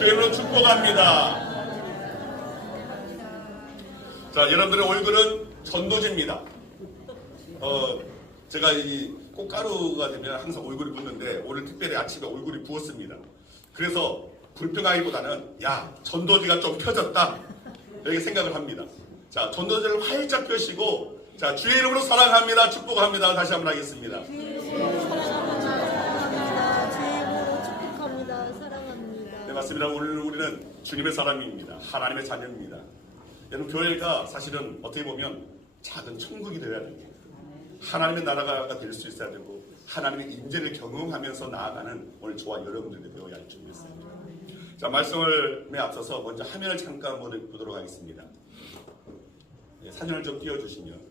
주님으로 축복합니다. 자, 여러분들의 얼굴은 전도지입니다. 제가 이 꽃가루가 되면 항상 얼굴이 붓는데 오늘 특별히 아침에 얼굴이 부었습니다. 그래서 불평하기보다는 야, 전도지가 좀 펴졌다 이렇게 생각을 합니다. 자, 전도지를 활짝 펴시고 자, 주의 이름으로 사랑합니다. 축복합니다. 다시 한번 하겠습니다. 네, 맞습니다. 오늘 우리는 주님의 사람입니다. 하나님의 자녀입니다. 여러분, 교회가 사실은 어떻게 보면 작은 천국이 되어야 됩니다. 하나님의 나라가 될 수 있어야 되고 하나님의 임재를 경험하면서 나아가는 오늘 저와 여러분들이 되어야 할 줄 믿습니다. 자, 말씀에 앞서서 먼저 화면을 잠깐 보도록 하겠습니다. 네, 사진을 좀 띄워주시면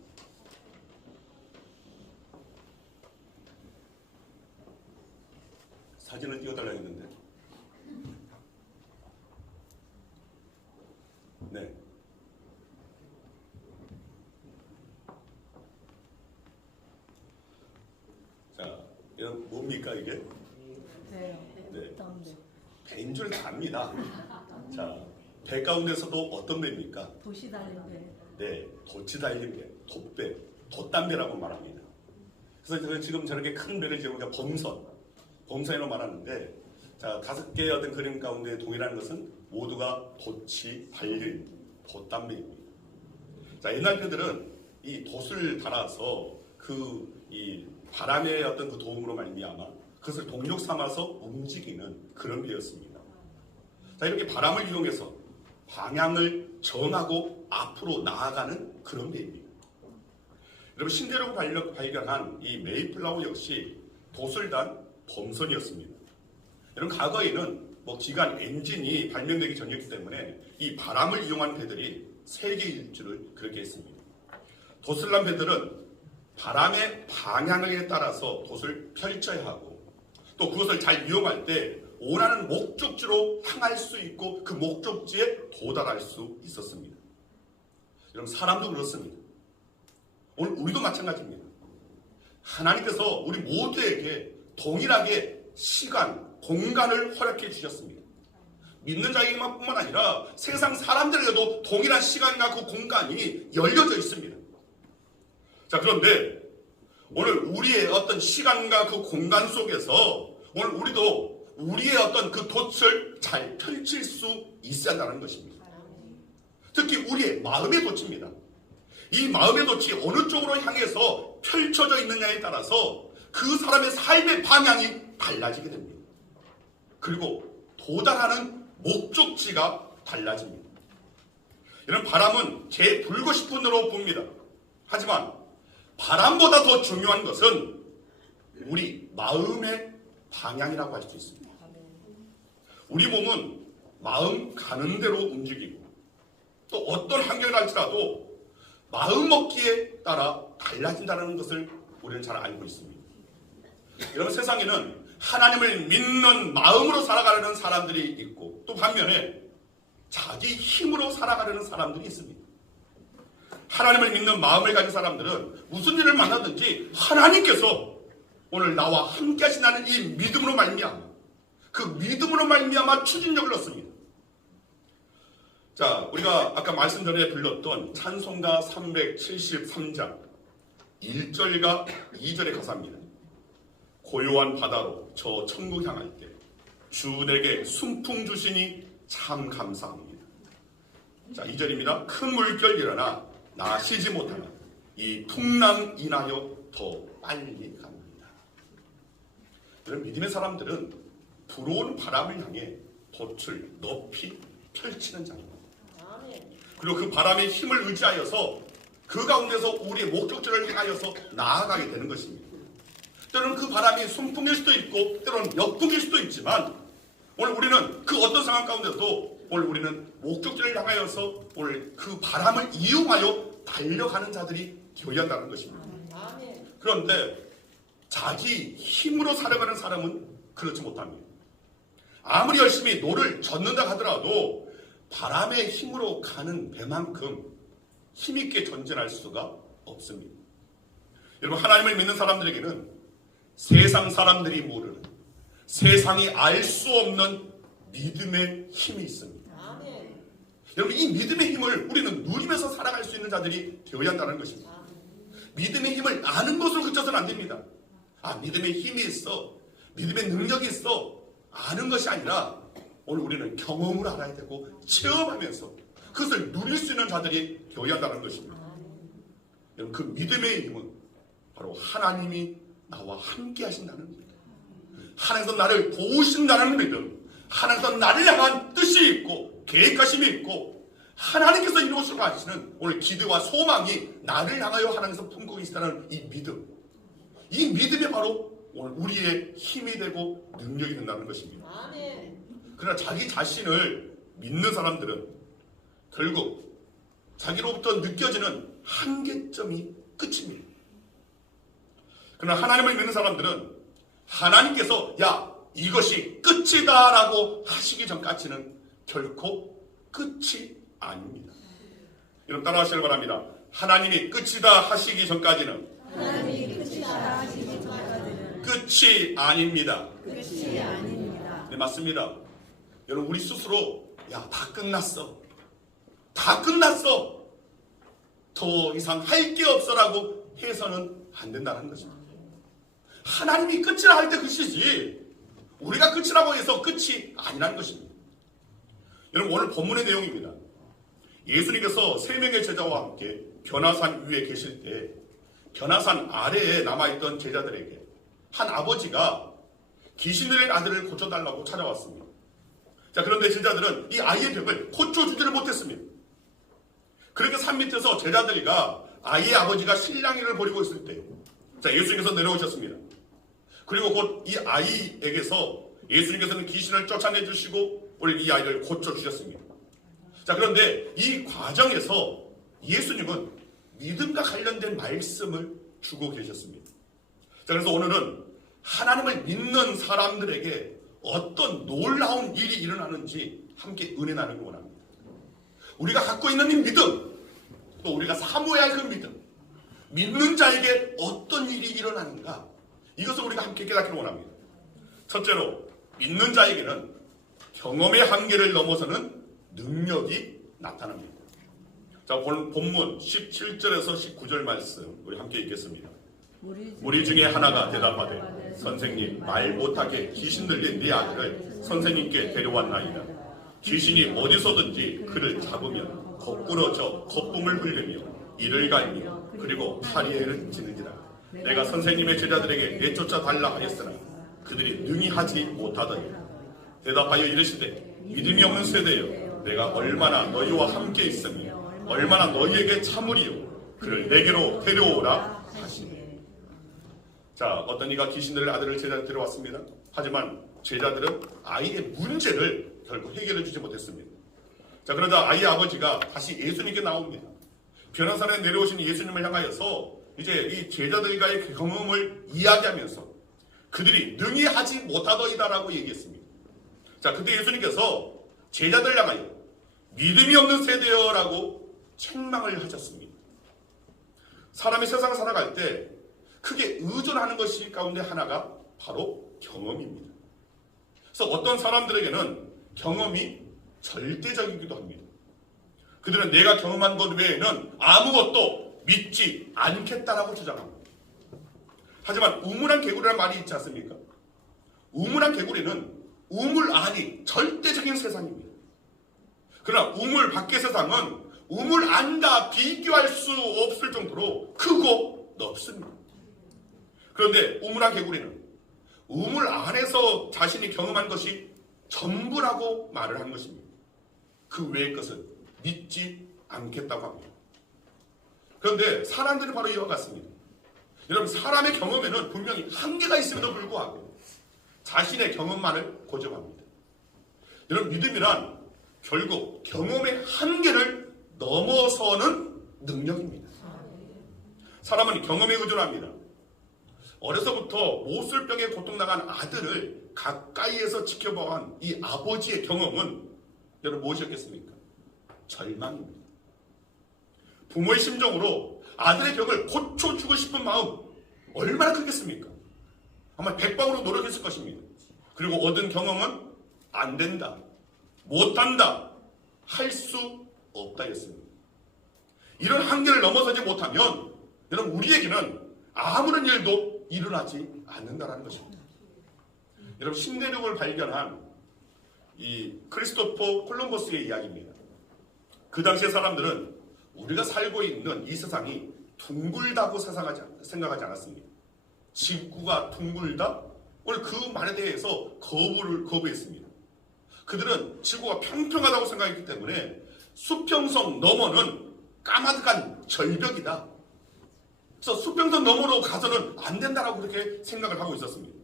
사진을 띄워달라고 했는데 네. 자, 이건 뭡니까 이게? 네. 배인 줄 압니다. 자, 배 가운데서도 어떤 배입니까? 도시 달린 배. 네, 돛이 달린 배, 돛배, 돛담배라고 말합니다. 그래서 제가 지금 저렇게 큰 배를 지으니까 범선이라고 말하는데, 자, 5개의 어떤 그림 가운데 동일한 것은 모두가 돛이 달린 돛담배입니다. 자, 옛날 배들은 이 돛을 달아서 이 바람의 어떤 그 도움으로 말미암아 그것을 동력 삼아서 움직이는 그런 배였습니다. 자, 이렇게 바람을 이용해서 방향을 정하고 앞으로 나아가는 그런 배입니다. 여러분, 신대륙을 발견한 이 메이플라워 역시 돛을 단 범선이었습니다. 여러분, 과거에는 기관 엔진이 발명되기 전이었기 때문에 이 바람을 이용한 배들이 3개일 줄을 그렇게 했습니다. 돛을 단 배들은 바람의 방향에 따라서 돛을 펼쳐야 하고 또 그것을 잘 이용할 때 원하는 목적지로 향할 수 있고 그 목적지에 도달할 수 있었습니다. 여러분, 사람도 그렇습니다. 오늘 우리도 마찬가지입니다. 하나님께서 우리 모두에게 동일하게 시간, 공간을 허락해 주셨습니다. 믿는 자에게만 뿐만 아니라 세상 사람들에게도 동일한 시간과 그 공간이 열려져 있습니다. 자, 그런데 오늘 우리의 어떤 시간과 그 공간 속에서 오늘 우리도 우리의 어떤 그 돛을 잘 펼칠 수 있어야 한다는 것입니다. 특히 우리의 마음의 돛입니다. 이 마음의 돛이 어느 쪽으로 향해서 펼쳐져 있느냐에 따라서 그 사람의 삶의 방향이 달라지게 됩니다. 그리고 도달하는 목적지가 달라집니다. 이런 바람은 제 불고 싶은 대로 붑니다. 하지만 바람보다 더 중요한 것은 우리 마음의 방향이라고 할 수 있습니다. 우리 몸은 마음 가는 대로 움직이고 또 어떤 환경을 할지라도 마음 먹기에 따라 달라진다는 것을 우리는 잘 알고 있습니다. 여러분, 세상에는 하나님을 믿는 마음으로 살아가려는 사람들이 있고 또 반면에 자기 힘으로 살아가려는 사람들이 있습니다. 하나님을 믿는 마음을 가진 사람들은 무슨 일을 만나든지 하나님께서 오늘 나와 함께 하신다는 이 믿음으로 말미암아 그 믿음으로 말미암아 추진력을 얻습니다. 자, 우리가 아까 말씀 전에 불렀던 찬송가 373장 1절과 2절의 가사입니다. 고요한 바다로 저 천국 향할 때 주 내게 순풍 주시니 참 감사합니다. 자, 2절입니다. 큰 물결 일어나 나 쉬지 못하나 이 풍랑 인하여 더 빨리 갑니다. 이런 믿음의 사람들은 불어오는 바람을 향해 돛을 높이 펼치는 자입니다. 그리고 그 바람의 힘을 의지하여서 그 가운데서 우리의 목적지를 향하여서 나아가게 되는 것입니다. 때로는 그 바람이 순풍일 수도 있고 때로는 역풍일 수도 있지만 오늘 우리는 그 어떤 상황 가운데도 오늘 우리는 목적지를 향하여서 오늘 그 바람을 이용하여 달려가는 자들이 되어야 한다는 것입니다. 그런데 자기 힘으로 살아가는 사람은 그렇지 못합니다. 아무리 열심히 노를 젓는다 하더라도 바람의 힘으로 가는 배만큼 힘있게 전진할 수가 없습니다. 여러분, 하나님을 믿는 사람들에게는 세상 사람들이 모르는 세상이 알 수 없는 믿음의 힘이 있습니다. 아멘. 여러분, 이 믿음의 힘을 우리는 누리면서 살아갈 수 있는 자들이 되어야 한다는 것입니다. 믿음의 힘을 아는 것으로 그쳐서는 안 됩니다. 믿음의 힘이 있어, 믿음의 능력이 있어, 아는 것이 아니라 오늘 우리는 경험을 알아야 되고 체험하면서 그것을 누릴 수 있는 자들이 되어야 한다는 것입니다. 여러분, 그 믿음의 힘은 바로 하나님이 나와 함께 하신다는 믿음, 하나님께서 나를 도우신다는 믿음, 하나님께서 나를 향한 뜻이 있고 계획하심이 있고 하나님께서 이루시고 하시는 오늘 기대와 소망이 나를 향하여 하나님께서 품고 계시다는 이 믿음, 이 믿음이 바로 오늘 우리의 힘이 되고 능력이 된다는 것입니다. 아멘. 그러나 자기 자신을 믿는 사람들은 결국 자기로부터 느껴지는 한계점이 끝입니다. 그러나 하나님을 믿는 사람들은 하나님께서 이것이 끝이다 라고 하시기 전까지는 결코 끝이 아닙니다. 여러분, 따라하시길 바랍니다. 하나님이 끝이다 하시기 전까지는 끝이 아닙니다. 끝이 아닙니다. 네, 맞습니다. 여러분, 우리 스스로 다 끝났어, 다 끝났어, 더 이상 할 게 없어라고 해서는 안 된다는 것입니다. 하나님이 끝이라 할 때 끝이지 우리가 끝이라고 해서 끝이 아니라는 것입니다. 여러분, 오늘 본문의 내용입니다. 예수님께서 세 명의 제자와 함께 변화산 위에 계실 때 변화산 아래에 남아있던 제자들에게 한 아버지가 귀신 들린 아들을 고쳐달라고 찾아왔습니다. 그런데 제자들은 이 아이의 병을 고쳐주지를 못했습니다. 그렇게 산 밑에서 제자들과 아이의 아버지가 실랑이를 벌이고 있을 때 예수님께서 내려오셨습니다. 그리고 곧 이 아이에게서 예수님께서는 귀신을 쫓아내 주시고 오늘 이 아이를 고쳐주셨습니다. 그런데 이 과정에서 예수님은 믿음과 관련된 말씀을 주고 계셨습니다. 그래서 오늘은 하나님을 믿는 사람들에게 어떤 놀라운 일이 일어나는지 함께 은혜 나누기 원합니다. 우리가 갖고 있는 이 믿음, 또 우리가 사모해야 할 그 믿음, 믿는 자에게 어떤 일이 일어나는가, 이것을 우리가 함께 깨닫기를 원합니다. 첫째로, 믿는 자에게는 경험의 한계를 넘어서는 능력이 나타납니다. 본문 17절에서 19절 말씀 우리 함께 읽겠습니다. 무리 중에 하나가 대답하되 선생님, 말 못하게 귀신 들린 네 아들을 선생님께 데려왔나이다. 귀신이 어디서든지 그를 잡으면 거꾸러져 거품을 흘리며 이를 갈며 그리고 파리에를 지느니라. 내가 선생님의 제자들에게 내쫓아 달라 하였으나 그들이 능히 하지 못하더니 대답하여 이르시되 믿음이 없는 세대여, 내가 얼마나 너희와 함께 있으며 얼마나 너희에게 참으리요, 그를 내게로 데려오라 하시니. 어떤 이가 귀신 들린 아들을 제자들 데려왔습니다. 하지만 제자들은 아이의 문제를 결국 해결해 주지 못했습니다. 그러자 아이의 아버지가 다시 예수님께 나옵니다. 변화산에 내려오신 예수님을 향하여서 이제 이 제자들과의 경험을 이야기하면서 그들이 능히 하지 못하더이다라고 얘기했습니다. 그때 예수님께서 제자들 향하여 믿음이 없는 세대여라고 책망을 하셨습니다. 사람이 세상을 살아갈 때 크게 의존하는 것이 가운데 하나가 바로 경험입니다. 그래서 어떤 사람들에게는 경험이 절대적이기도 합니다. 그들은 내가 경험한 것 외에는 아무것도 믿지 않겠다라고 주장합니다. 하지만 우물안 개구리라는 말이 있지 않습니까? 우물안 개구리는 우물 안이 절대적인 세상입니다. 그러나 우물 밖의 세상은 우물 안과 비교할 수 없을 정도로 크고 넓습니다. 그런데 우물안 개구리는 우물 안에서 자신이 경험한 것이 전부라고 말을 한 것입니다. 그 외의 것은 믿지 않겠다고 합니다. 그런데 사람들은 바로 이와 같습니다. 여러분, 사람의 경험에는 분명히 한계가 있음에도 불구하고 자신의 경험만을 고집합니다. 여러분, 믿음이란 결국 경험의 한계를 넘어서는 능력입니다. 사람은 경험에 의존합니다. 어려서부터 모술병에 고통당한 아들을 가까이에서 지켜봐온 이 아버지의 경험은 여러분 무엇이었겠습니까? 절망입니다. 부모의 심정으로 아들의 병을 고쳐주고 싶은 마음 얼마나 크겠습니까? 아마 백방으로 노력했을 것입니다. 그리고 얻은 경험은 안 된다, 못한다, 할 수 없다였습니다. 이런 한계를 넘어서지 못하면 여러분 우리에게는 아무런 일도 일어나지 않는다는 것입니다. 여러분 신대륙을 발견한 이 크리스토퍼 콜럼버스의 이야기입니다. 그 당시의 사람들은 우리가 살고 있는 이 세상이 둥글다고 생각하지 않았습니다. 지구가 둥글다? 오늘 그 말에 대해서 거부했습니다. 그들은 지구가 평평하다고 생각했기 때문에 수평선 너머는 까마득한 절벽이다. 그래서 수평선 너머로 가서는 안 된다라고 그렇게 생각을 하고 있었습니다.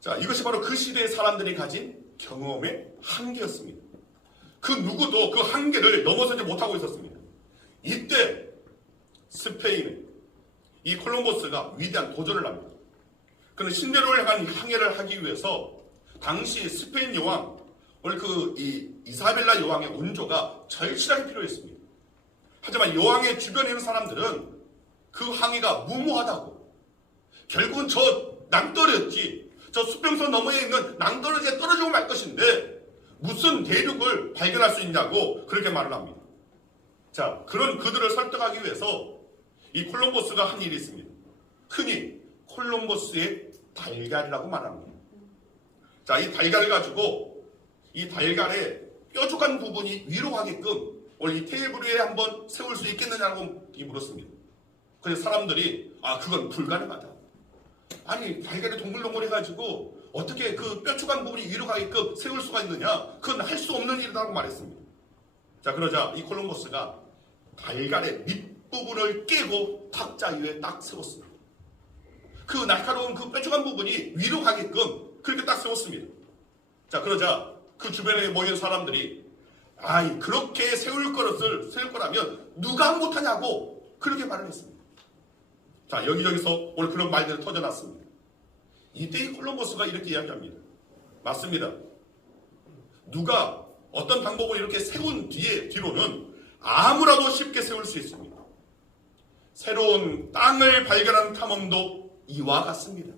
자, 이것이 바로 그 시대의 사람들이 가진 경험의 한계였습니다. 그 누구도 그 한계를 넘어서지 못하고 있었습니다. 이때 스페인의 이 콜럼버스가 위대한 도전을 합니다. 그는 신대륙을 향한 항해를 하기 위해서 당시 스페인 여왕, 오늘 이 이사벨라 여왕의 온조가 절실하게 필요했습니다. 하지만 여왕의 주변에 있는 사람들은 그 항해가 무모하다고, 결국은 저 낭떠러지, 저 수평선 너머에 있는 낭떠러지에 떨어지고 말 것인데 무슨 대륙을 발견할 수 있냐고 그렇게 말을 합니다. 자, 그런 그들을 설득하기 위해서 이 콜럼버스가 한 일이 있습니다. 흔히 콜럼버스의 달걀이라고 말합니다. 자, 이 달걀을 가지고 이 달걀의 뾰족한 부분이 위로 가게끔 오늘 이 테이블 위에 한번 세울 수 있겠느냐고 물었습니다. 그래서 사람들이 그건 불가능하다. 아니, 달걀이 동글동글해가지고 어떻게 그 뾰족한 부분이 위로 가게끔 세울 수가 있느냐? 그건 할 수 없는 일이라고 말했습니다. 자, 그러자 이 콜럼버스가 달걀의 밑부분을 깨고 탁자 위에 딱 세웠습니다. 그 날카로운 그 뾰족한 부분이 위로 가게끔 그렇게 딱 세웠습니다. 자, 그러자 그 주변에 모인 사람들이 그렇게 세울 거라면 누가 못하냐고 그렇게 말을 했습니다. 자, 여기저기서 오늘 그런 말들이 터져났습니다. 이때 이 콜럼버스가 이렇게 이야기합니다. 맞습니다. 누가 어떤 방법을 이렇게 세운 뒤로는 아무라도 쉽게 세울 수 있습니다. 새로운 땅을 발견하는 탐험도 이와 같습니다.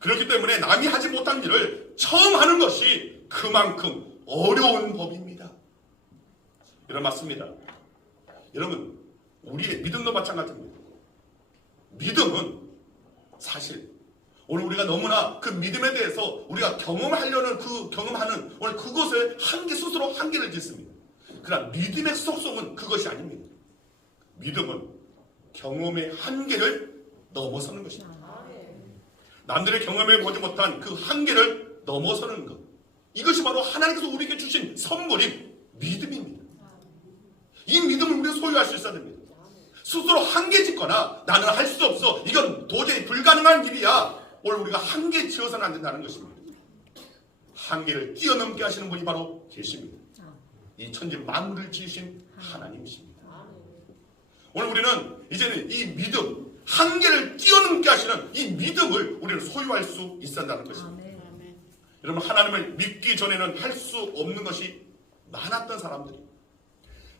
그렇기 때문에 남이 하지 못한 일을 처음 하는 것이 그만큼 어려운 법입니다. 여러분 맞습니다. 여러분 우리의 믿음도 마찬가지입니다. 믿음은 사실 오늘 우리가 너무나 그 믿음에 대해서 우리가 경험하는 오늘 그것에 스스로 한계를 짓습니다. 그러나 믿음의 속성은 그것이 아닙니다. 믿음은 경험의 한계를 넘어서는 것입니다. 남들의 경험해 보지 못한 그 한계를 넘어서는 것. 이것이 바로 하나님께서 우리에게 주신 선물인 믿음입니다. 이 믿음을 우리가 소유할 수 있어야 됩니다. 스스로 한계 짓거나 나는 할 수 없어, 이건 도저히 불가능한 일이야, 오늘 우리가 한계 지어서는 안 된다는 것입니다. 한계를 뛰어넘게 하시는 분이 바로 계십니다. 이 천지 만물을 지으신 하나님이십니다. 오늘 우리는 이제는 이 믿음, 한계를 뛰어넘게 하시는 이 믿음을 우리는 소유할 수 있어야 한다는 것입니다. 여러분 하나님을 믿기 전에는 할 수 없는 것이 많았던 사람들이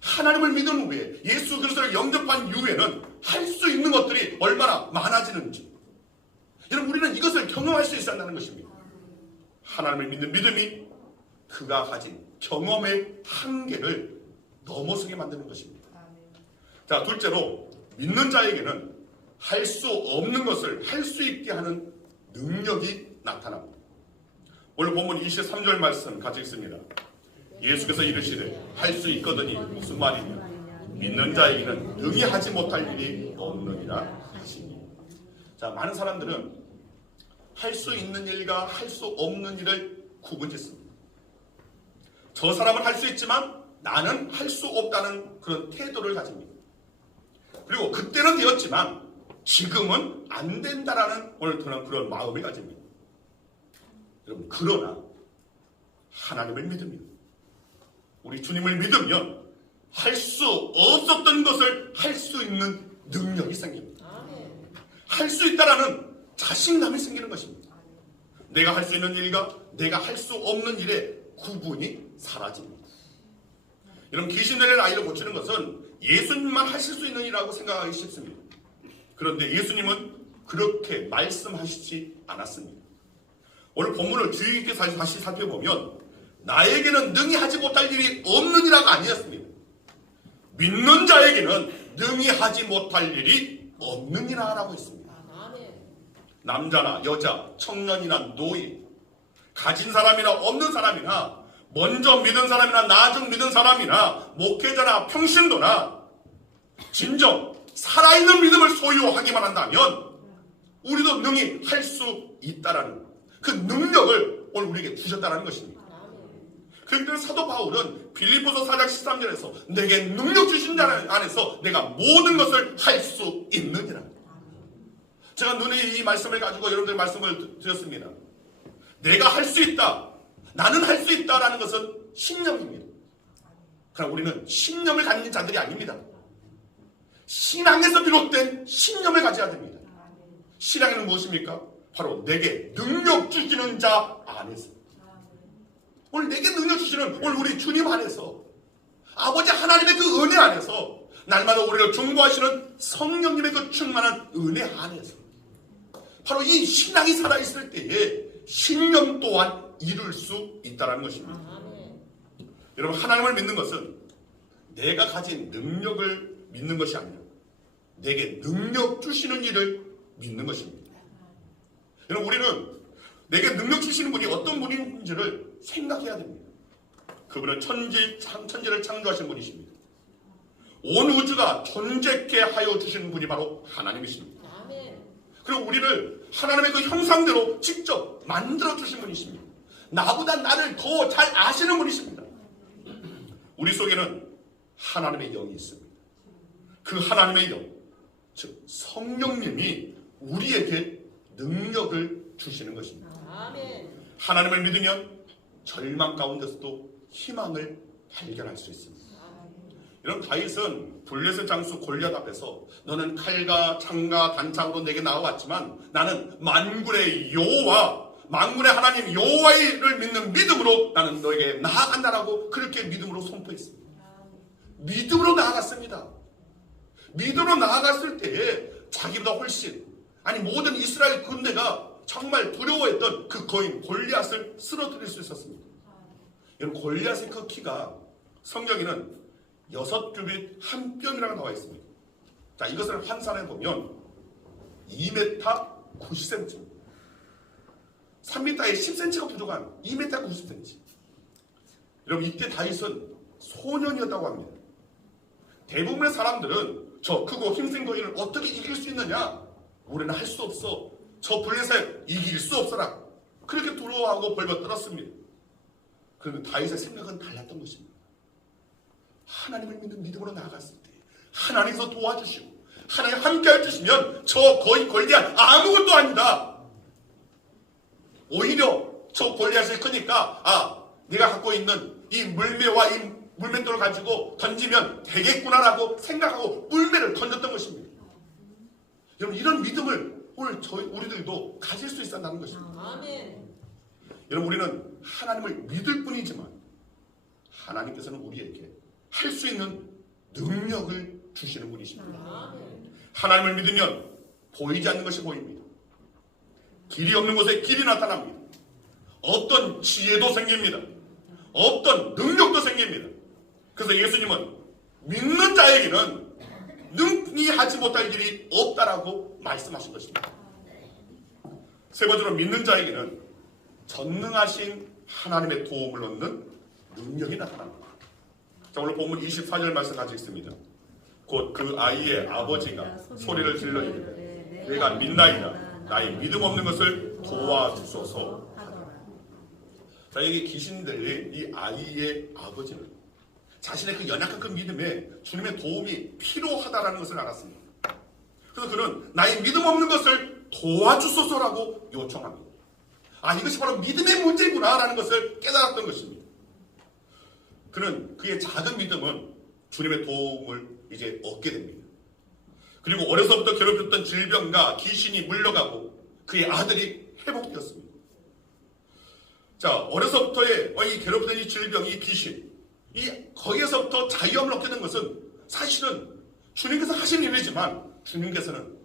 하나님을 믿은 후에 예수 그리스도를 영접한 이후에는 할 수 있는 것들이 얼마나 많아지는지, 여러분 우리는 이것을 경험할 수 있어야 한다는 것입니다. 하나님을 믿는 믿음이 그가 가진 경험의 한계를 넘어서게 만드는 것입니다. 자, 둘째로 믿는 자에게는 할 수 없는 것을 할 수 있게 하는 능력이 나타납니다. 오늘 본문 23절 말씀 같이 읽습니다. 예수께서 이르시되 할 수 있거든이 무슨 말이냐, 믿는 자에게는 능히 하지 못할 일이 없느니라 하시니. 자, 많은 사람들은 할 수 있는 일과 할 수 없는 일을 구분짓습니다. 저 사람은 할 수 있지만 나는 할 수 없다는 그런 태도를 가집니다. 그리고 그때는 되었지만 지금은 안 된다라는 오늘 그런 마음을 가집니다. 여러분 그러나 하나님을 믿으면, 우리 주님을 믿으면 할 수 없었던 것을 할 수 있는 능력이 생깁니다. 할 수 있다라는 자신감이 생기는 것입니다. 내가 할 수 있는 일과 내가 할 수 없는 일의 구분이 사라집니다. 여러분 귀신 들린 아이를 고치는 것은 예수님만 하실 수 있는 일이라고 생각하기 쉽습니다. 그런데 예수님은 그렇게 말씀하시지 않았습니다. 오늘 본문을 주의 깊게 다시 살펴보면 나에게는 능히 하지 못할 일이 없느니라가 아니었습니다. 믿는 자에게는 능히 하지 못할 일이 없느니라라고 했습니다. 남자나 여자, 청년이나 노인, 가진 사람이나 없는 사람이나 먼저 믿은 사람이나 나중 믿은 사람이나 목회자나 평신도나 진정 살아있는 믿음을 소유하기만 한다면 우리도 능히 할 수 있다라는 그 능력을 오늘 우리에게 주셨다는 것입니다. 그런데 사도 바울은 빌립보서 4장 13절에서 내게 능력 주신 자 안에서 내가 모든 것을 할 수 있느니라. 제가 눈에 이 말씀을 가지고 여러분들 말씀을 드렸습니다. 내가 할 수 있다, 나는 할 수 있다라는 것은 신념입니다. 그러나 우리는 신념을 가진 자들이 아닙니다. 신앙에서 비롯된 신념을 가져야 됩니다. 신앙에는 무엇입니까? 바로 내게 능력 주시는 자 안에서. 오늘 내게 능력 주시는 오늘 우리 주님 안에서, 아버지 하나님의 그 은혜 안에서, 날마다 우리를 중보하시는 성령님의 그 충만한 은혜 안에서 바로 이 신앙이 살아있을 때에 신념 또한 이룰 수 있다는 것입니다. 여러분, 하나님을 믿는 것은 내가 가진 능력을 믿는 것이 아니라 내게 능력 주시는 이를 믿는 것입니다. 여러분, 우리는 내게 능력 주시는 분이 어떤 분인지를 생각해야 됩니다. 그분은 천지를 창조하신 분이십니다. 온 우주가 존재케 하여 주시는 분이 바로 하나님이십니다. 그리고 우리를 하나님의 그 형상대로 직접 만들어 주신 분이십니다. 나보다 나를 더 잘 아시는 분이십니다. 우리 속에는 하나님의 영이 있습니다. 그 하나님의 영, 즉 성령님이 우리에게 능력을 주시는 것입니다. 하나님을 믿으면 절망 가운데서도 희망을 발견할 수 있습니다. 이런 다윗은 블레셋 장수 골리앗 앞에서 너는 칼과 창과 단창으로 내게 나와왔지만 나는 만군의 여호와, 만군의 하나님 여호와를 믿는 믿음으로 나는 너에게 나아간다라고 그렇게 믿음으로 선포했습니다. 믿음으로 나아갔습니다. 믿음으로 나아갔을 때에 자기보다 훨씬, 아니 모든 이스라엘 군대가 정말 두려워했던 그 거인 골리앗을 쓰러뜨릴 수 있었습니다. 여러분, 골리앗의 그 키가 성경에는 6규빗 한 뼘이라고 나와 있습니다. 자, 이것을 환산해 보면 2m 90cm, 3m에 10cm가 부족한 2m 90cm. 여러분, 이때 다윗은 소년이었다고 합니다. 대부분의 사람들은 저 크고 힘센 거인을 어떻게 이길 수 있느냐? 우리는 할 수 없어. 저 블레셋 이길 수 없어라. 그렇게 두려워하고 벌벌 떨었습니다. 그런데 다윗의 생각은 달랐던 것입니다. 하나님을 믿는 믿음으로 나아갔을 때 하나님께서 도와주시고 하나님 함께 해주시면 저 거인 골리앗 아무것도 아니다. 오히려 저 골리앗이 크니까 내가 갖고 있는 이 물매와 이 물맷돌을 가지고 던지면 되겠구나라고 생각하고 물매를 던졌던 것입니다. 여러분, 이런 믿음을 오늘 우리들도 가질 수 있어야 한다는 것입니다. 아멘. 여러분, 우리는 하나님을 믿을 뿐이지만 하나님께서는 우리에게 할 수 있는 능력을 주시는 분이십니다. 하나님을 믿으면 보이지 않는 것이 보입니다. 길이 없는 곳에 길이 나타납니다. 어떤 지혜도 생깁니다. 어떤 능력도 생깁니다. 그래서 예수님은 믿는 자에게는 능히 하지 못할 일이 없다라고 말씀하신 것입니다. 세 번째로 믿는 자에게는 전능하신 하나님의 도움을 얻는 능력이 나타납니다. 자, 오늘 본문 24절 말씀 가지고 있습니다. 곧 그 아이의 아버지가 소리를 질러 이르되 내가 믿나이다. 나의 믿음 없는 것을 도와주소서. 자, 여기 귀신 들린 이 아이의 아버지는 자신의 그 연약한 그 믿음에 주님의 도움이 필요하다라는 것을 알았습니다. 그래서 그는 나의 믿음 없는 것을 도와주소서라고 요청합니다. 이것이 바로 믿음의 문제구나라는 것을 깨달았던 것입니다. 그는 그의 작은 믿음은 주님의 도움을 이제 얻게 됩니다. 그리고 어려서부터 괴롭혔던 질병과 귀신이 물러가고 그의 아들이 회복되었습니다. 자, 어려서부터의 이 괴롭히는 이 질병, 이 귀신, 거기에서부터 자유함을 얻게 된 것은 사실은 주님께서 하신 일이지만 주님께서는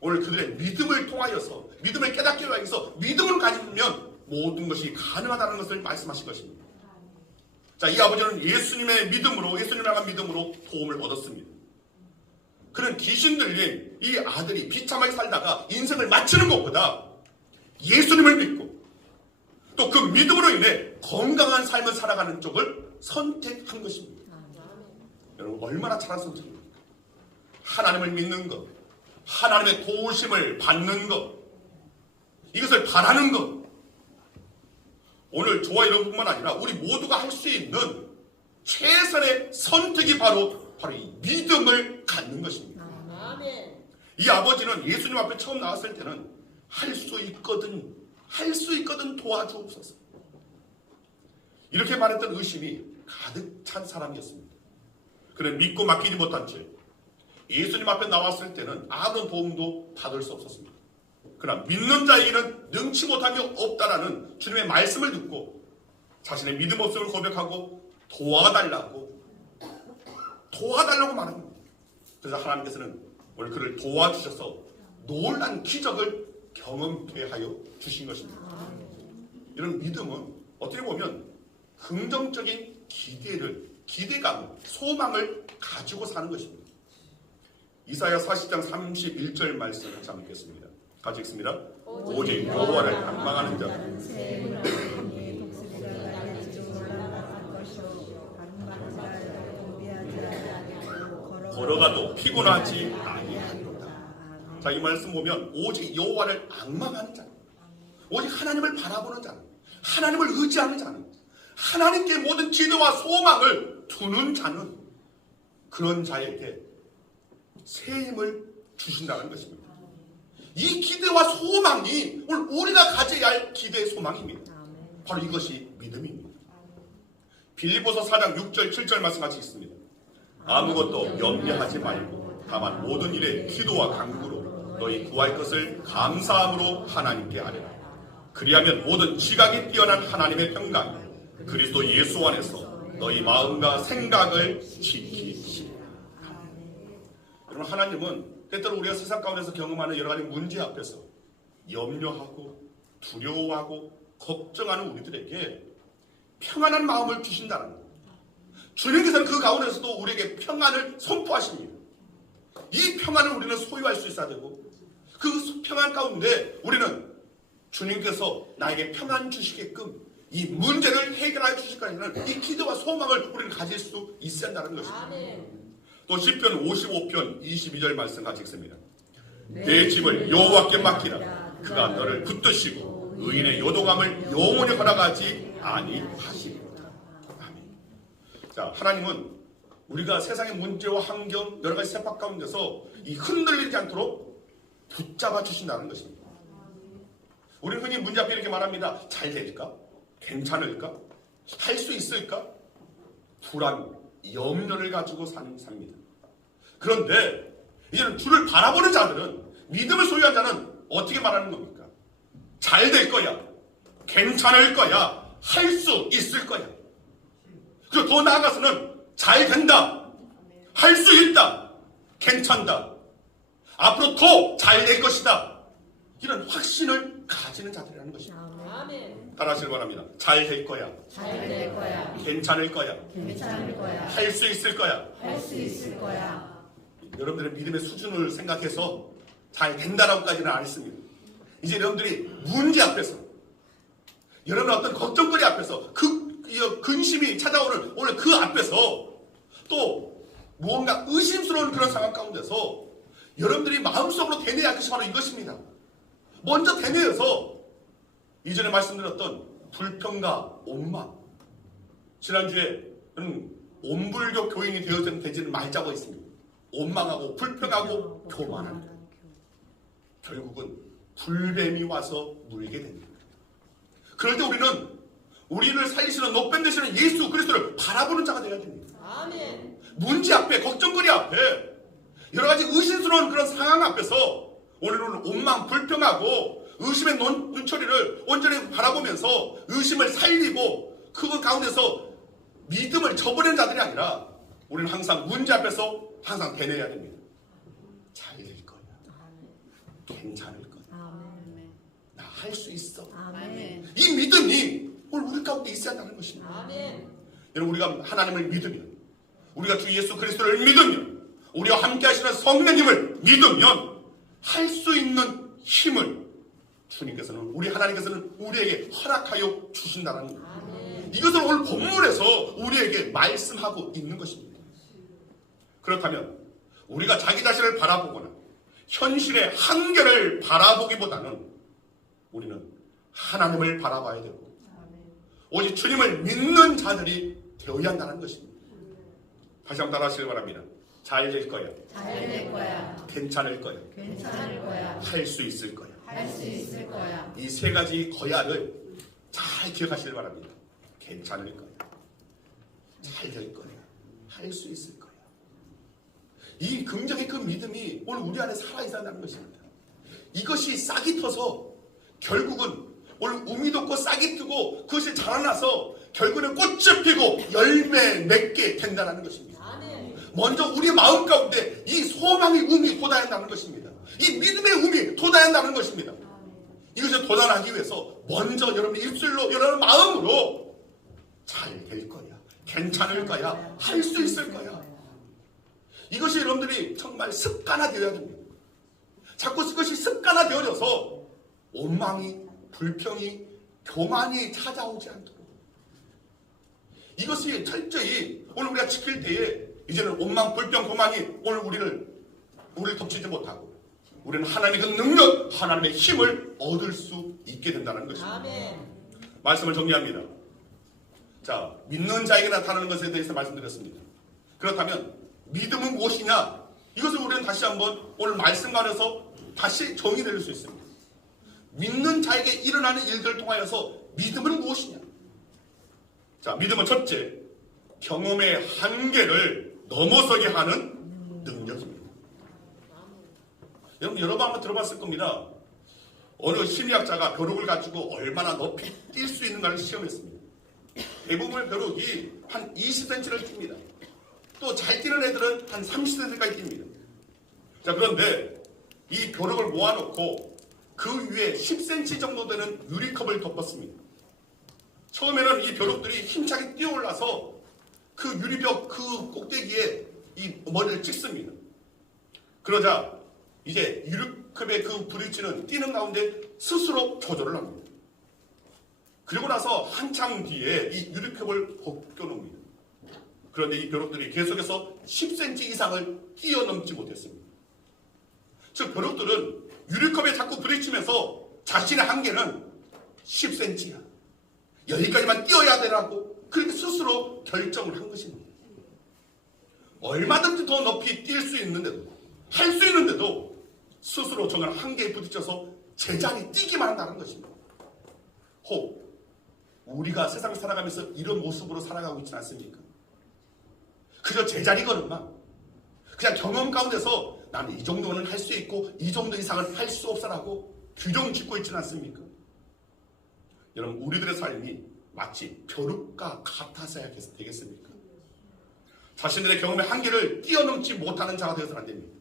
오늘 그들의 믿음을 통하여서, 믿음을 깨닫게 하여서 믿음을 가지면 모든 것이 가능하다는 것을 말씀하신 것입니다. 자, 이 아버지는 예수님의 믿음으로, 예수님을 향한 믿음으로 도움을 얻었습니다. 그는 귀신 들린 이 아들이 비참하게 살다가 인생을 마치는 것보다 예수님을 믿고 또 그 믿음으로 인해 건강한 삶을 살아가는 쪽을 선택한 것입니다. 여러분, 얼마나 잘한 선택입니까? 하나님을 믿는 것, 하나님의 도우심을 받는 것, 이것을 바라는 것. 오늘 저와 여러분뿐만 아니라 우리 모두가 할 수 있는 최선의 선택이 바로 이 믿음을 갖는 것입니다. 이 아버지는 예수님 앞에 처음 나왔을 때는 할 수 있거든 도와주옵소서, 이렇게 말했던 의심이 가득 찬 사람이었습니다. 그는 믿고 맡기지 못한 채 예수님 앞에 나왔을 때는 아무런 도움도 받을 수 없었습니다. 그러나 믿는 자에게는 능치 못함이 없다라는 주님의 말씀을 듣고 자신의 믿음 없음을 고백하고 도와달라고 말합니다. 그래서 하나님께서는 오늘 그를 도와주셔서 놀란 기적을 경험케 하여 주신 것입니다. 이런 믿음은 어떻게 보면 긍정적인 기대감, 소망을 가지고 사는 것입니다. 이사야 40장 31절 말씀 같이 한번 읽겠습니다. 같이 읽습니다. 오직 여호와를 앙망하는 자는 걸어가도 피곤하지 아니하리로다. 자, 이 말씀 보면 오직 여호와를 앙망하는 자, 오직 하나님을 바라보는 자, 하나님을 의지하는 자는, 하나님께 모든 기도와 소망을 두는 자는 그런 자에게 새 힘을 주신다는 것입니다. 이 기대와 소망이 오늘 우리가 가져야 할 기대의 소망입니다. 바로 이것이 믿음입니다. 빌립보서 4장 6절 7절 말씀 같이 있습니다. 아무것도 염려하지 말고 다만 모든 일에 기도와 간구로 너희 구할 것을 감사함으로 하나님께 아뢰라. 그리하면 모든 지각이 뛰어난 하나님의 평강이 그리스도 예수 안에서 너희 마음과 생각을 지키시리라. 여러분, 하나님은 때때로 우리가 세상 가운데서 경험하는 여러 가지 문제 앞에서 염려하고 두려워하고 걱정하는 우리들에게 평안한 마음을 주신다는 것. 주님께서는 그 가운데서도 우리에게 평안을 선포하십니다. 이 평안을 우리는 소유할 수 있어야 되고, 그 평안 가운데 우리는 주님께서 나에게 평안 주시게끔 이 문제를 해결하여 주실까지는 이 기도와 소망을 우리는 가질 수 있어야 한다는 것입니다. 또 시편 55편 22절 말씀 같이 읽습니다. 내 집을 여호와께 맡기라. 그가 너를 붙드시고 의인의 요동함을 영원히 허락하지 아니하시리로다. 아멘. 자, 하나님은 우리가 세상의 문제와 환경, 여러 가지 세팍 가운데서 이 흔들리지 않도록 붙잡아 주신다는 것입니다. 우리는 흔히 문제 앞에 이렇게 말합니다. 잘 될까? 괜찮을까? 할 수 있을까? 불안, 염려를 가지고 삽니다. 그런데 이제는 주를 바라보는 자들은, 믿음을 소유한 자는 어떻게 말하는 겁니까? 잘 될 거야, 괜찮을 거야, 할 수 있을 거야. 그리고 더 나아가서는 잘 된다, 할 수 있다, 괜찮다, 앞으로 더 잘 될 것이다, 이런 확신을 가지는 자들이라는 것입니다. 따라하시길 바랍니다. 잘 될 거야, 잘 될 거야, 괜찮을 거야, 괜찮을 거야, 할 수 있을 거야. 할 수 있을 거야. 여러분들의 믿음의 수준을 생각해서 잘 된다라고까지는 안 했습니다. 이제 여러분들이 문제 앞에서, 여러분의 어떤 걱정거리 앞에서, 근심이 찾아오는 오늘 그 앞에서 또 무언가 의심스러운 그런 상황 가운데서 여러분들이 마음속으로 대내야 할 것이 바로 이것입니다. 먼저 대내어서 이전에 말씀드렸던 불평과 원망, 지난주에 온불교 교인이 되지는 말자고 했습니다. 원망하고 불평하고 교만합니다. 결국은 불뱀이 와서 물게 됩니다. 그럴 때 우리를 살리시는 노뱀 되시는 예수 그리스도를 바라보는 자가 되어야 됩니다. 아멘. 문제 앞에, 걱정거리 앞에, 여러 가지 의심스러운 그런 상황 앞에서 오늘은 원망, 불평하고 의심의 눈초리를 온전히 바라보면서 의심을 살리고 그 가운데서 믿음을 저버리는 자들이 아니라 우리는 항상 문제 앞에서 항상 대내야 됩니다. 잘 될 거야, 괜찮을 거야, 나 할 수 있어. 아멘. 이 믿음이 오늘 우리 가운데 있어야 한다는 것입니다. 아멘. 여러분, 우리가 하나님을 믿으면, 우리가 주 예수 그리스도를 믿으면, 우리와 함께 하시는 성령님을 믿으면 할 수 있는 힘을 주님께서는, 우리 하나님께서는 우리에게 허락하여 주신다는 겁니다. 이것을 오늘 본문에서 우리에게 말씀하고 있는 것입니다. 그렇다면 우리가 자기 자신을 바라보거나 현실의 한계를 바라보기보다는 우리는 하나님을 바라봐야 되고 오직 주님을 믿는 자들이 되어야 한다는 것입니다. 다시 한번 따라하시길 바랍니다. 잘 될 거야. 잘 될 거야. 괜찮을 거야. 괜찮을 거야. 할 수 있을 거야. 할 수 있을 거야. 이 세 가지 거야를 잘 기억하시길 바랍니다. 괜찮을 거야. 잘 될 거야. 할 수 있을 거야. 이 긍정의 그 믿음이 오늘 우리 안에 살아있어야 한다는 것입니다. 이것이 싹이 터서 결국은 오늘 우미 돋고 싹이 트고 그것이 자라나서 결국은 꽃이 피고 열매 맺게 된다는 것입니다. 먼저 우리 마음 가운데 이 소망의 um이 돋아야 한다는 것입니다. 이 믿음의 um이 돋아야 한다는 것입니다. 이것을 도달하기 위해서 먼저 여러분의 입술로, 여러분의 마음으로 잘 될 거야, 괜찮을 거야, 할 수 있을 거야. 이것이 여러분들이 정말 습관화되어야 됩니다. 자꾸 그것이 습관화되어져서 원망이, 불평이, 교만이 찾아오지 않도록 이것이 철저히 오늘 우리가 지킬 때에 이제는 원망, 불평, 교만이 오늘 우리를 덮치지 못하고 우리는 하나님의 그 능력, 하나님의 힘을 얻을 수 있게 된다는 것입니다. 아멘. 말씀을 정리합니다. 자, 믿는 자에게 나타나는 것에 대해서 말씀드렸습니다. 그렇다면 믿음은 무엇이냐? 이것을 우리는 다시 한번 오늘 말씀 안에서 다시 정의될 수 있습니다. 믿는 자에게 일어나는 일들을 통하여서 믿음은 무엇이냐? 자, 믿음은 첫째, 경험의 한계를 넘어서게 하는 능력입니다. 여러분, 여러 번 한번 들어봤을 겁니다. 어느 심리학자가 벼룩을 가지고 얼마나 높이 뛸 수 있는가를 시험했습니다. 대부분의 벼룩이 한 20cm를 뜁니다. 또 잘 뛰는 애들은 한 30cm까지 뜁니다. 자, 그런데 이 벼룩을 모아놓고 그 위에 10cm 정도 되는 유리컵을 덮었습니다. 처음에는 이 벼룩들이 힘차게 뛰어올라서 그 유리벽 그 꼭대기에 이 머리를 찍습니다. 그러자 이제 유리컵의 그 브릿지는 뛰는 가운데 스스로 조절을 합니다. 그리고 나서 한참 뒤에 이 유리컵을 벗겨놓습니다. 그런데 이 벼룩들이 계속해서 10cm 이상을 뛰어넘지 못했습니다. 즉 벼룩들은 유리컵에 자꾸 부딪히면서 자신의 한계는 10cm야. 여기까지만 뛰어야 되라고 그렇게 스스로 결정을 한 것입니다. 얼마든지 더 높이 뛸 수 있는데도, 할 수 있는데도 스스로 정한 한계에 부딪혀서 제자리 뛰기만 한다는 것입니다. 혹 우리가 세상 살아가면서 이런 모습으로 살아가고 있지는 않습니까? 그저 제자리거든만 그냥 경험 가운데서 나는 이 정도는 할 수 있고 이 정도 이상은 할 수 없어라고 규정 짓고 있지는 않습니까? 여러분, 우리들의 삶이 마치 벼룩과 같아서야 되겠습니까? 자신들의 경험의 한계를 뛰어넘지 못하는 자가 되어서는 안 됩니다.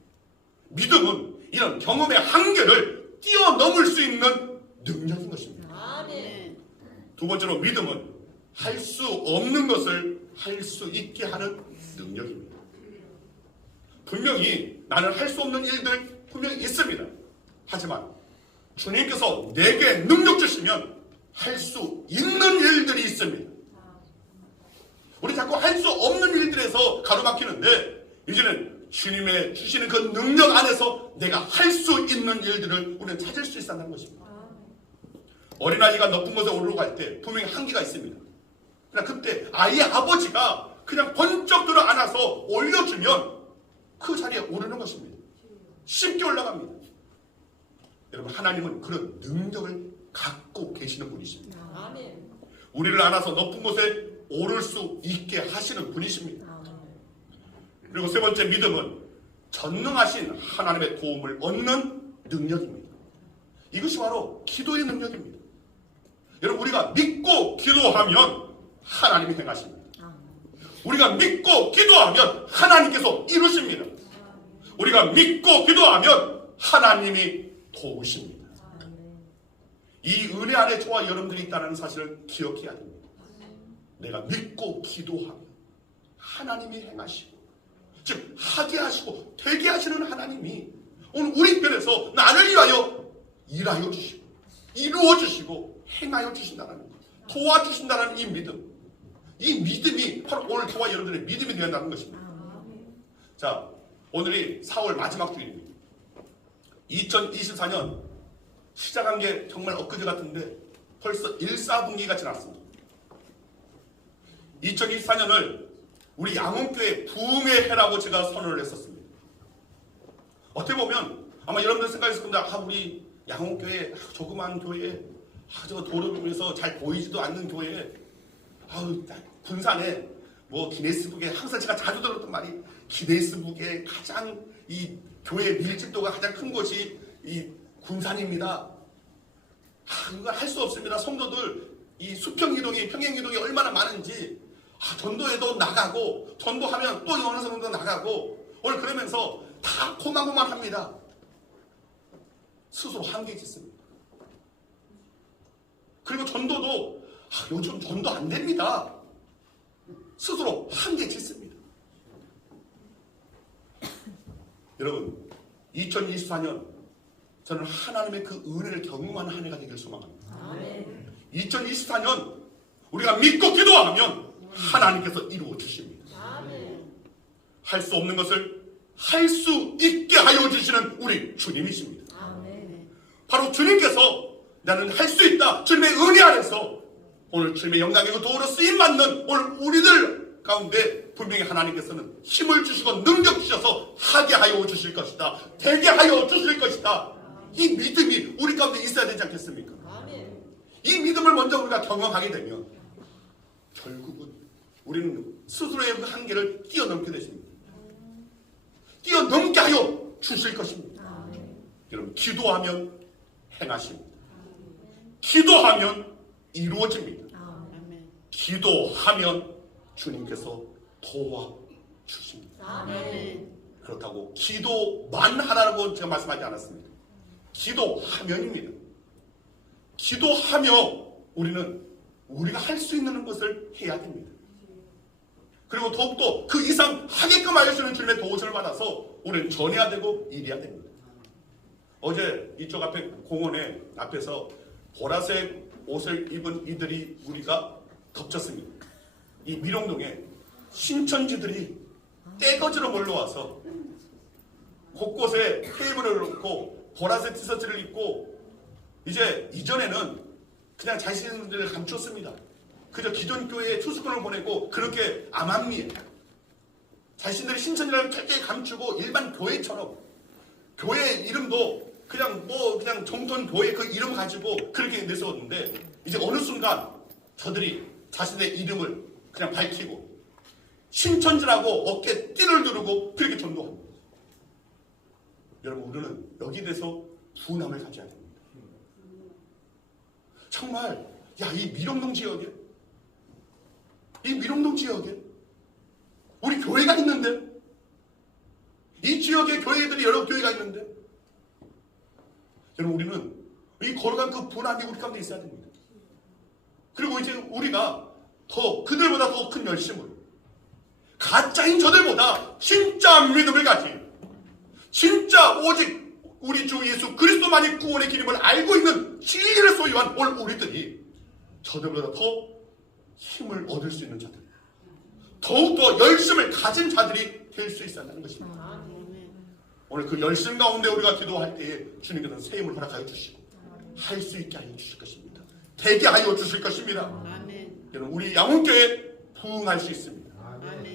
믿음은 이런 경험의 한계를 뛰어넘을 수 있는 능력인 것입니다. 아멘. 두 번째로 믿음은 할 수 없는 것을 할 수 있게 하는 능력입니다. 분명히 나는 할 수 없는 일들 분명히 있습니다. 하지만 주님께서 내게 능력 주시면 할 수 있는 일들이 있습니다. 우리 자꾸 할 수 없는 일들에서 가로막히는데 이제는 주님의 주시는 그 능력 안에서 내가 할 수 있는 일들을 우리는 찾을 수 있다는 것입니다. 어린아이가 높은 곳에 오르갈 때 분명히 한계가 있습니다. 그러나 그때 아이의 아버지가 그냥 번쩍 들어 안아서 올려주면 그 자리에 오르는 것입니다. 쉽게 올라갑니다. 여러분, 하나님은 그런 능력을 갖고 계시는 분이십니다. 아멘. 우리를 안아서 높은 곳에 오를 수 있게 하시는 분이십니다. 그리고 세 번째, 믿음은 전능하신 하나님의 도움을 얻는 능력입니다. 이것이 바로 기도의 능력입니다. 여러분, 우리가 믿고 기도하면 하나님이 행하십니다. 우리가 믿고 기도하면 하나님께서 이루십니다. 우리가 믿고 기도하면 하나님이 도우십니다. 이 은혜 안에 저와 여러분들이 있다는 사실을 기억해야 됩니다. 내가 믿고 기도하면 하나님이 행하시고, 즉 하게 하시고 되게 하시는 하나님이 오늘 우리 편에서 나를 위하여 일하여 주시고 이루어 주시고 행하여 주신다는 것, 도와주신다는 이 믿음, 이 믿음이 바로 오늘 저와 여러분들의 믿음이 되어야한다는 것입니다. 자, 오늘이 4월 마지막 주일입니다. 2024년 시작한 게 정말 엊그제 같은데 벌써 1/4분기가 지났습니다. 2024년을 우리 양홍교회 부흥의 해라고 제가 선언을 했었습니다. 어떻게 보면 아마 여러분들 생각했을 겁니다. 우리 양홍교회 조그만 교회, 저 도로 위에서 잘 보이지도 않는 교회, 군산에 뭐 기네스북에 항상 제가 자주 들었던 말이 기네스북에 가장 이 교회 밀집도가 가장 큰 곳이 이 군산입니다. 이거 할 수 없습니다. 성도들 이 수평이동이 평행이동이 얼마나 많은지 전도에도 나가고 전도하면 또 어느 성도 나가고 오늘 그러면서 다 고만고만합니다. 스스로 한계 짓습니다. 그리고 전도도 요즘 전도 안 됩니다. 스스로 한계 짓습니다. 여러분 2024년 저는 하나님의 그 은혜를 경험하는 한 해가 되길 소망합니다. 2024년 우리가 믿고 기도하면 하나님께서 이루어 주십니다. 할 수 없는 것을 할 수 있게 하여 주시는 우리 주님이십니다. 바로 주님께서 나는 할 수 있다, 주님의 은혜 안에서 오늘 주님의 영광이고 도우러 쓰임받는 오늘 우리들 가운데 분명히 하나님께서는 힘을 주시고 능력 주셔서 하게 하여 주실 것이다, 되게 하여 주실 것이다. 이 믿음이 우리 가운데 있어야 되지 않겠습니까? 이 믿음을 먼저 우리가 경험하게 되면 결국은 우리는 스스로의 그 한계를 뛰어넘게 되십니다. 뛰어넘게 하여 주실 것입니다. 여러분 기도하면 행하십니다. 기도하면 이루어집니다. 기도하면 주님께서 도와주십니다. 그렇다고 기도만 하라고 제가 말씀하지 않았습니다. 기도하면입니다. 기도하며 우리는 우리가 할 수 있는 것을 해야 됩니다. 그리고 더욱더 그 이상 하게끔 하여 주는 주님의 도우심을 받아서 우리는 전해야 되고 일해야 됩니다. 어제 이쪽 앞에 공원에 앞에서 보라색 옷을 입은 이들이 우리가 덮쳤습니다. 이 미롱동에 신천지들이 떼거지로 몰려와서 곳곳에 테이블을 놓고 보라색 티셔츠를 입고 이제 이전에는 그냥 자신들을 감췄습니다. 그저 기존 교회에 추수꾼을 보내고 그렇게 암암리에 자신들이 신천지라는 철저히 감추고 일반 교회처럼 교회 이름도 그냥 정통 교회 그 이름 가지고 그렇게 내세웠는데 이제 어느 순간 저들이 자신의 이름을 그냥 밝히고 신천지라고 어깨에 띠를 두르고 그렇게 전도합니다. 여러분 우리는 여기에 대해서 분함을 가져야 됩니다. 정말 이 미롱동 지역에 우리 교회가 있는데, 이 지역에 교회들이 여러 교회가 있는데 여러분 우리는 이 걸어간 그 분함이 우리 가운데 있어야 됩니다. 그리고 이제 우리가 그들보다 더 큰 열심을 가짜인 저들보다 진짜 믿음을 가진 진짜 오직 우리 주 예수 그리스도만이 구원의 길임을 알고 있는 진리를 소유한 오늘 우리들이 저들보다 더 힘을 얻을 수 있는 자들, 더욱더 열심을 가진 자들이 될 수 있어야 한다는 것입니다. 오늘 그 열심 가운데 우리가 기도할 때에 주님께서는 새 힘을 허락하여 주시고 할 수 있게 하여 주실 것입니다. 되게 하여 주실 것입니다. 여러분 우리 양홍교회 부흥할 수 있습니다.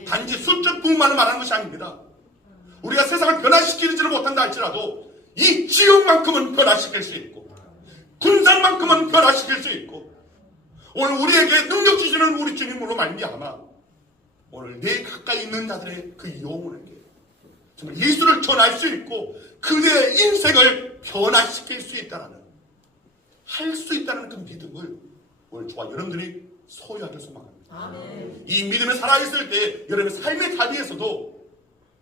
단지 수적 부흥만을 말하는 것이 아닙니다. 우리가 세상을 변화시키지를 못한다 할지라도 이 지역만큼은 변화시킬 수 있고 군산만큼은 변화시킬 수 있고 오늘 우리에게 능력 주시는 우리 주님으로 말미암아 오늘 내 가까이 있는 자들의 그 영혼에게 정말 예수를 전할 수 있고 그들의 인생을 변화시킬 수 있다는 할 수 있다는 그 믿음을 오늘 저와 여러분들이 소유하길 소망합니다. 이 믿음에 살아있을 때 여러분의 삶의 자리에서도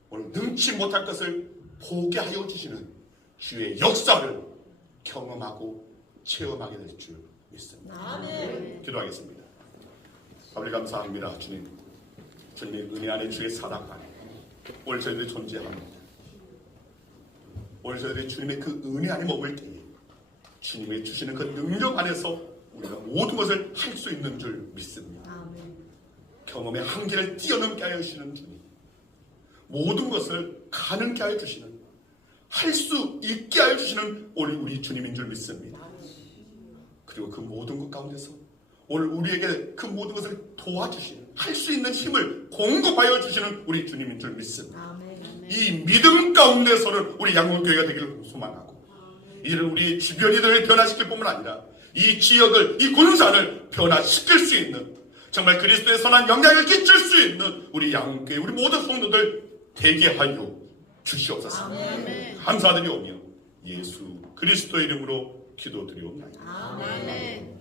오늘 능치 못할 것을 보게 하여 주시는 주의 역사를 경험하고 체험하게 될 줄 믿습니다. 아멘. 기도하겠습니다. 아버지 감사합니다. 주님, 주님의 은혜 안에 주의 사랑 안에 오늘 저희들이 존재합니다. 오늘 저희들이 주님의 그 은혜 안에 머물 때에 주님이 주시는 그 능력 안에서 우리가 모든 것을 할 수 있는 줄 믿습니다. 아멘. 경험의 한계를 뛰어넘게 하여 주시는 주님, 모든 것을 가능케 하여 주시는, 할 수 있게 하여 주시는 오늘 우리 주님인 줄 믿습니다. 그리고 그 모든 것 가운데서 오늘 우리에게 그 모든 것을 도와주시는, 할 수 있는 힘을 공급하여 주시는 우리 주님인 줄 믿습니다. 아멘. 이 믿음 가운데서는 우리 양문교회가 되기를 소망하고, 이제는 우리 주변이들을 변화시킬 뿐만 아니라 이 지역을, 이 군산을 변화시킬 수 있는, 정말 그리스도의 선한 영향을 끼칠 수 있는 우리 양문교회, 우리 모든 성도들 되게 하여 주시옵소서. 아멘. 감사드리오며 예수 그리스도의 이름으로 기도드리옵나이다. 아멘.